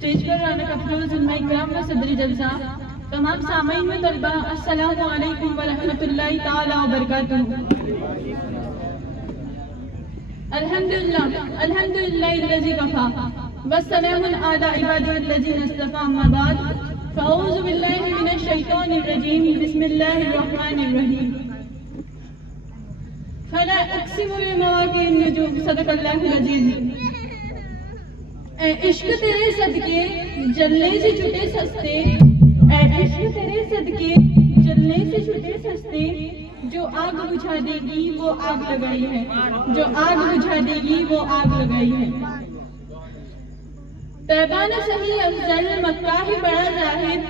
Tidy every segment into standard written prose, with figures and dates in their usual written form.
Stage پر رونق افروز علماء کرام و صدر جلسہ، تمام سامعین و طلبہ، السلام علیکم ورحمۃ اللہ تعالی وبرکاتہ۔ الحمدللہ الذی وفا والسلام علی عبادہ الذین اصطفیٰ، اما بعد فاعوذ باللہ من الشیطان الرجیم، بسم اللہ الرحمن الرحیم۔ فلا اقسم بمواقع النجوم، صدق اللہ العظیم۔ اے عشق تیرے صدقے جلنے سے چھٹے سستے، اے عشق تیرے صدقے جلنے سے چھٹے سستے، جو آگ بجھا دے گی وہ آگ لگائی ہے، جو آگ بجھا دے گی وہ آگ لگائی ہے۔ طیبہ نہ صحیح افضل مکہ ہی بڑا زاہد،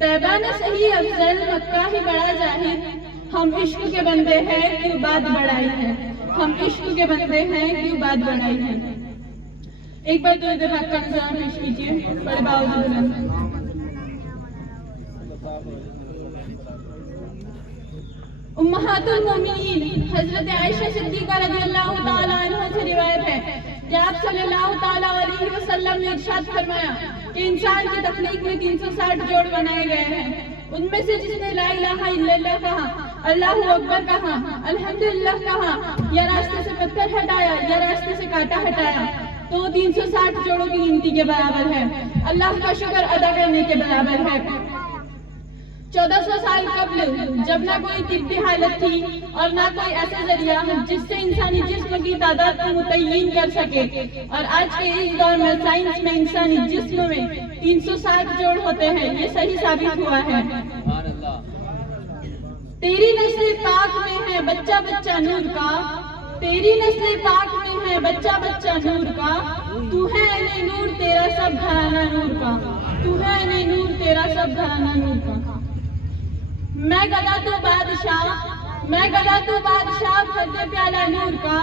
طیبہ نہ صحیح افضل مکہ ہی بڑا زاہد، ہم عشق کے بندے ہیں کیوں بات بڑائی ہے، ہم عشق کے بندے ہیں کیوں بات بڑائی ہے۔ ایک بار درود پاک کا نظارہ پیش کیجیے، بڑے باوجود بلند۔ امہات المومنین حضرت عائشہ صدیقہ رضی اللہ تعالیٰ عنہ سے روایت ہے کہ آپ صلی اللہ تعالیٰ علیہ وسلم نے ارشاد فرمایا کہ انسان کی تخلیق میں 360 جوڑ بنائے گئے ہیں، ان میں سے جس نے لا الہ الا اللہ کہا، اللہ اکبر کہا، الحمدللہ کہا، یا راستے سے پتھر ہٹایا یا راستے سے کانٹا ہٹایا، تو 360 جوڑوں کی گنتی کے برابر ہے، اللہ کا شکر ادا کرنے کے برابر ہے۔ 1400 سال قبل جب نہ کوئی طبی حالت تھی اور نہ کوئی ایسا ذریعہ جس سے انسانی جسم کی تعداد کو متعین کر سکے، اور آج کے اس دور میں سائنس میں انسانی جسم میں 360 جوڑ ہوتے ہیں، یہ صحیح ثابت ہوا ہے۔ تیری نسل پاک میں ہے بچہ بچہ نور کا، تیری نسل پاک میں ہے بچہ بچہ نور کا، تو ہے عین نور تیرا سب گھرانہ نور کا، تو ہے عین نور تیرا سب گھرانہ نور کا۔ میں گدا تو بادشاہ، میں گدا تو بادشاہ بھر دے پیالہ نور کا،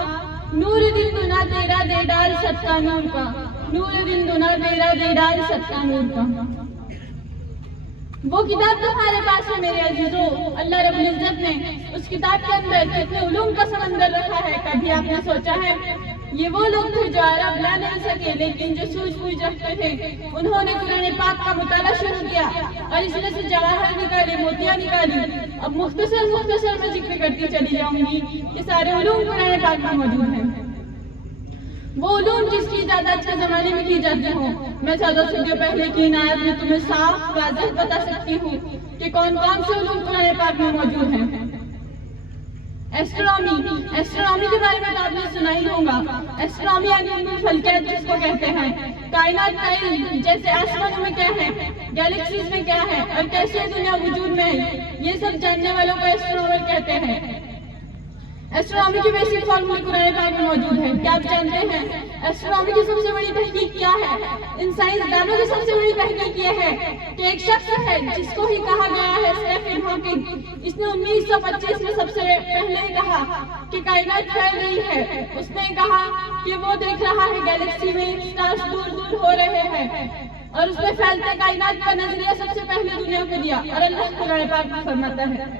نور دن دنا تیرا دیدار صدقہ نور کا، نور دن دنا تیرا دیدار صدقہ نور کا۔ وہ کتاب تمہارے پاس ہے میرے عزیزو، اللہ رب العزت نے اس کتاب کے اندر کتنے علوم کا سمندر رکھا ہے، کبھی آپ نے سوچا ہے؟ یہ وہ لوگ تھے جو عرب لا نہیں سکے لیکن جو سوجھ بوجھ رکھتے تھے، انہوں نے قرآن پاک کا مطالعہ شروع کیا اور اس میں سے جواہر نکالے، موتیاں نکالی۔ اب مختصر میں ذکر کرتی چلی جاؤں گی کہ سارے علوم قرآن پاک میں موجود ہیں، وہ علوم جس کی اجازت کے زمانے میں کی جاتی ہوں۔ میں 1400 صدیوں پہلے کی ان آیات میں تمہیں صاف واضح بتا سکتی ہوں کہ کون کون سے علوم قرآن پاک میں موجود ہیں۔ ایسٹرونومی کے بارے میں تو آپ نے سنا ہی ہوگا۔ ایسٹرونومی یعنی علم الفلکیات جس کو کہتے ہیں، کائنات کا علم، جیسے آسمانوں میں کیا ہے، گیلیکسیز میں کیا ہے اور کیسے دنیا وجود میں ہے، یہ سب جاننے والوں کو ایسٹرونومر کہتے ہیں۔ ایسٹرونومی کی بیسک فارمولے قرآن پاک میں موجود ہے۔ کیا آپ جانتے ہیں ایسٹرونومی کی سب سے بڑی تحقیق کیا ہے؟ ان سائنسدانوں کی سب سے بڑی تحقیق یہ ہے کہ ایک شخص ہے جس کو ہی کہا گیا ہے اسٹیفن ہاکنگ، اس نے 1925 میں سب سے پہلے کہا کہ کائنات پھیل رہی ہے۔ اس نے کہا کہ وہ دیکھ رہا ہے گیلیکسی میں اسٹارز دور دور ہو رہے ہیں، اور اس میں پھیلتے کائنات کا نظریہ سب سے پہلے دنیا کو دیا، اور اللہ قرآن پاک میں فرماتا ہے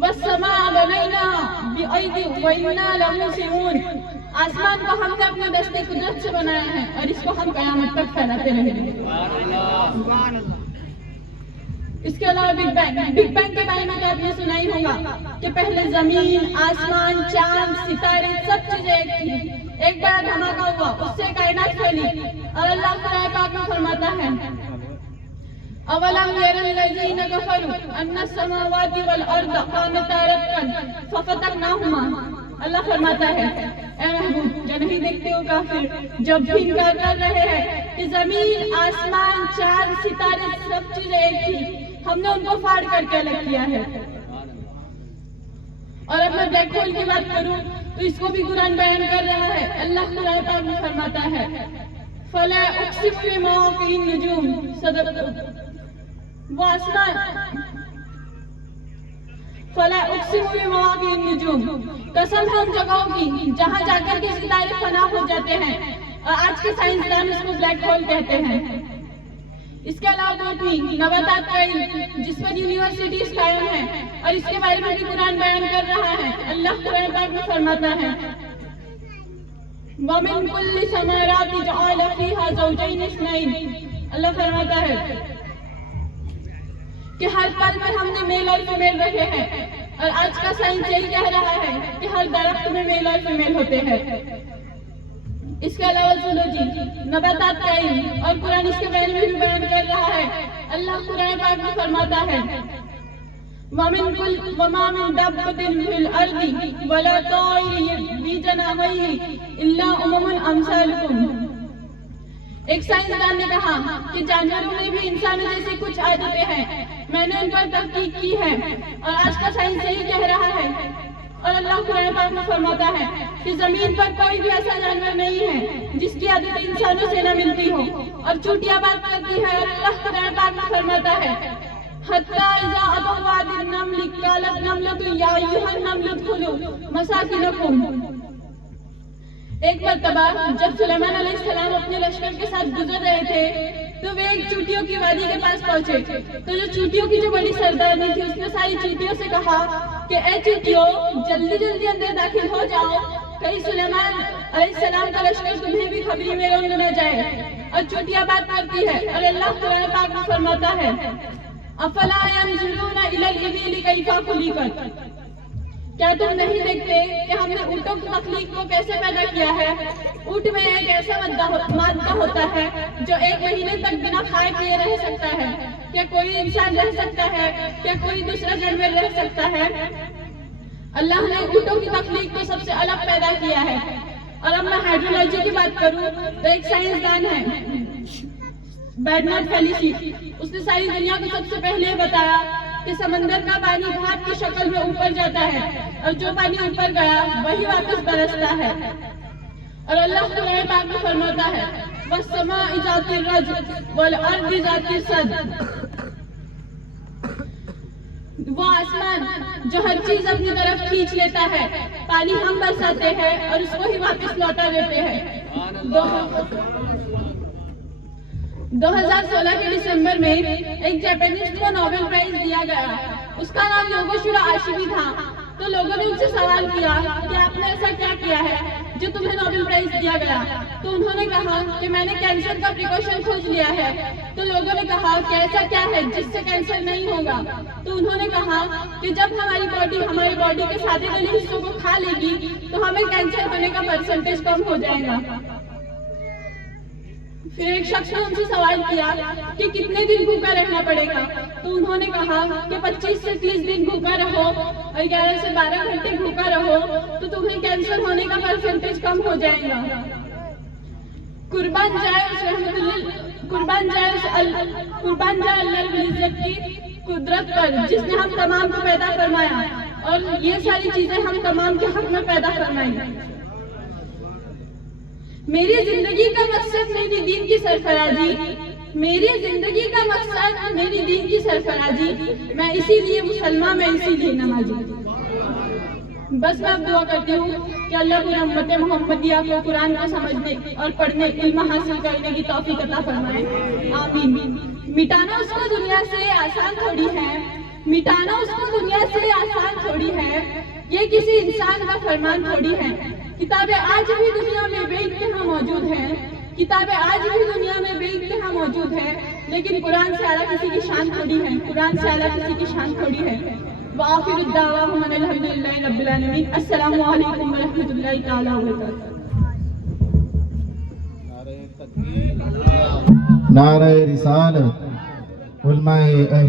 وَالسَّمَاءَ بَنَيْنَاهَا بِأَيْدٍ وَإِنَّا لَمُوسِعُونَ، آسمان کو ہم نے اپنے دستے قدرت سے بنایا ہے اور اس کو ہم قیامت تک پھیلاتے رہیں گے۔ اس کے علاوہ بگ بینگ کے بارے میں تو آپ نے سنا ہی ہوگا کہ پہلے زمین، آسمان، چاند، ستارے سب چیزیں ایک تھی، ایک بڑا دھماکہ ہوا، اس سے کائنات پھیلی، اور اللہ قرآن پاک میں فرماتا ہے اولم ير الذين كفروا ان السماوات والارض كانتا رتقا ففتقناهما، اللہ فرماتا ہے اے محبوب جو نہیں دیکھتے ہو کافر جب بھی انکار کر رہے ہیں کہ زمین، آسمان، چاند، ستارے سب چیزیں ایک تھی، ہم نے ان کو پھاڑ کر کے الگ کیا ہے۔ اور اب میں بلیک ہول کی بات کروں تو اس کو بھی قرآن بیان کر رہا ہے۔ اللہ قرآن پاک میں فرماتا ہے فلا اقسم بمواقع النجوم، صدق وہ آسمان، فلا اقسم بمواقع النجوم، قسم ہے ان جگہوں کی جہاں جا کر کے ستارے فنا ہو جاتے ہیں، اور آج کے سائنسدان اس کو بلیک ہول کہتے ہیں۔ اس کے علاوہ بوٹنی، نباتات کا علم جس پر یونیورسٹیز قائم ہیں، اور اس کے بارے میں بھی قرآن بیان کر رہا ہے۔ اللہ قرآن پاک میں فرماتا ہے وَمِن كُلِّ ثَمَرَاتِ جَعَلَ فِيهَا منها زوجين اثنين. اللہ فرماتا ہے کہ ہر پل میں ہم نے میل اور فیمیل رکھے ہیں، اور آج کا سائنس یہی کہہ رہا ہے کہ ہر درخت میں میل اور فیمیل ہوتے ہیں. اس کے علاوہ زولوجی، نباتات کا علم، اور قرآن اس کے بارے میں بھی بیان کر رہا ہے. اللہ قرآن پاک میں فرماتا ہے وَمَا مِن دَابَّةٍ فِي الْأَرْضِ وَلَا طَائِرٍ بِجَنَاحَيْهِ إِلَّا أُمَمٌ أَمْثَالُكُمْ. ایک سائنسدان نے کہا کہ جانوروں میں بھی انسانوں جیسی کچھ عادتیں ہیں، میں نے ان پر تحقیق کی ہے، اور آج کا سائنس یہی کہہ رہا ہے. اور اللہ قرآن پاک میں فرماتا ہے کہ زمین پر کوئی بھی ایسا جانور نہیں ہے جس کی عادتیں انسانوں سے نہ ملتی ہو، اور چوٹیاں بات کرتی ہے. اور اللہ قرآن پاک میں فرماتا ہے حَتَّى إِذَا أَتَوْا وَادِ النَّمْلِ قَالَتْ نَمْلَةٌ يَا أَيُّهَا النَّمْلُ ادْخُلُوا مَسَاكِنَكُمْ. ایک مرتبہ جب سلیمان علیہ السلام اپنے لشکر کے ساتھ گزر رہے تھے تو وہ ایک چوٹیوں کی وادی کے پاس پہنچے. تو جو چوٹیوں کی جو بڑی سردارنی تھی اس نے ساری چوٹیوں سے کہا کہ اے چوٹیوں جلدی جلدی اندر داخل ہو جاؤ، کہیں سلیمان علیہ السلام کا لشکر تمہیں بھی خبری میں رونگ نہ جائے. اور چوٹیاں بات کرتی ہے، اور اللہ قرآن پاک میں فرماتا ہے افلا ينظرون الى الابل كيف خلقت. کیا تم نہیں دیکھتے کہ ہم نے اونٹوں کی تخلیق کو کیسے پیدا کیا ہے؟ اونٹ میں ایک ایسا مادہ ہوتا ہے جو 1 مہینے تک بنا کھائے پیے رہ سکتا ہے. کیا کوئی انسان رہ سکتا ہے؟ کیا کوئی دوسرا جانور رہ سکتا ہے؟ اللہ نے اونٹوں کی تخلیق کو سب سے الگ پیدا کیا ہے. اور اب میں ہائیڈرولوجی کی بات کروں تو ایک سائنسدان ہے برنارڈ فیلیسی، اس نے ساری دنیا کو سب سے پہلے بتایا کہ سمندر کا پانی بھاپ کی شکل میں اوپر جاتا ہے، اور جو پانی اوپر گیا وہی واپس برستا ہے. اور اللہ قرآن پاک میں فرماتا ہے وَالسَّمَاءِ ذَاتِ الرَّجْعِ وَالْأَرْضِ ذَاتِ الصَّدْعِ. وہ آسمان جو ہر چیز اپنی طرف کھینچ لیتا ہے، پانی ہم برساتے ہیں اور اس کو ہی واپس لوٹا دیتے ہیں. 2016 کے دسمبر میں ایک جاپانیز کو نوبل پرائز دیا گیا، اس کا نام یوگوشیرو آشیمی تھا. تو لوگوں نے ان سے سوال کیا کہ آپ نے ایسا کیا کیا ہے جو تمہیں نوبل پرائز دیا گیا؟ تو انہوں نے کہا کہ میں نے کینسر کا پریکاشن کھوج لیا ہے. تو لوگوں نے کہا کہ ایسا کیا ہے جس سے کینسر نہیں ہوگا؟ تو انہوں نے کہا کہ جب ہماری باڈی کے سادے گلے حصوں کو کھا لے گی تو ہمیں کینسر ہونے کا پرسنٹیج کم ہو جائے گا. پھر ایک شخص نے ان سے سوال کیا کہ کتنے دن بھوکا رہنا پڑے گا؟ تو انہوں نے کہا کہ 25 سے 30 دن بھوکا رہو اور 11 سے 12 گھنٹے بھوکا رہو تو تمہیں کینسر ہونے کا پرسنٹیج کم ہو جائے گا. قربان جائے اللہ رب العزت کی قدرت پر جس نے ہم تمام کو پیدا فرمایا، اور یہ ساری چیزیں ہم تمام کے حق میں پیدا فرمائی. میری زندگی کا مقصد میری دین کی سرفرازی، میری زندگی کا مقصد میری دین کی سرفرازی، میں اسی لیے مسلمان، میں اسی لیے نمازی. بس میں اب دعا کرتی ہوں کہ اللہ پوری امت محمدیہ کو قرآن کو سمجھنے اور پڑھنے، علم حاصل کرنے کی توفیق عطا فرمائے. آمین. مٹانا اس کو دنیا سے آسان تھوڑی ہے، مٹانا اس کو دنیا سے آسان تھوڑی ہے، یہ کسی انسان کا فرمان تھوڑی ہے. کتابیں آج بھی دنیا میں بے انتہا موجود ہیں، کتابیں آج بھی دنیا میں بے انتہا موجود ہیں، لیکن قرآن سے اعلیٰ کسی کی شان تھوڑی ہے، قرآن سے اعلیٰ کسی کی شان تھوڑی ہے. وآخر الدعواہم ان الحمدللہ رب العالمین. السلام علیکم ورحمۃ اللہ تعالیٰ وبرکاتہ. نعرہ رسالت علماء اہل